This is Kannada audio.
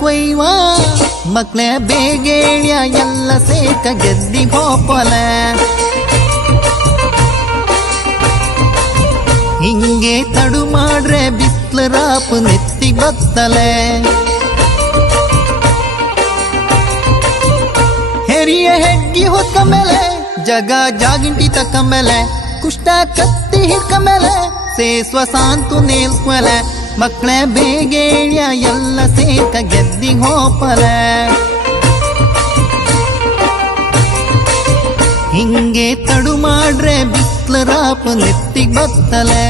ಕೊಯ್ವ ಮಕ್ಳೇ ಬೇಗೇಳ್ಯ ಎಲ್ಲ ಸೇಕ ಗೆದ್ದಿ ಹೋಪಲೆ ಹಿಂಗೆ ತಡು ಮಾಡ್ರೆ ಬಿಸ್ಲು ರಾಪು ನೆತ್ತಿ ಬತ್ತಲೆ ಹೆರಿಯ ಹೆಗ್ಗಿ ಹೊತ್ತ ಮೇಲೆ ಜಗ ಜಾಗಿಂಟಿ ತಕ್ಕ ಮೇಲೆ ಕುಷ್ಟ ಕತ್ತಿ ಹಿಡ್ಕ ಮೇಲೆ ಸೇಸ್ವ ಸಾಂತು ನೇಲ್ಸ್ಮೇಲೆ ಮಕ್ಕಳೇ ಬೇಗೇಳ್ಯ ಎಲ್ಲ ಸೇಕ ಗೆದ್ದಿ ಹೋಪಲೆ ಹಿಂಗೆ ತಡು ಮಾಡ್ರೆ ಬಿಸ್ಲು ರಾಪು ನೆತ್ತಿಗ್ ಬತ್ತಲೆ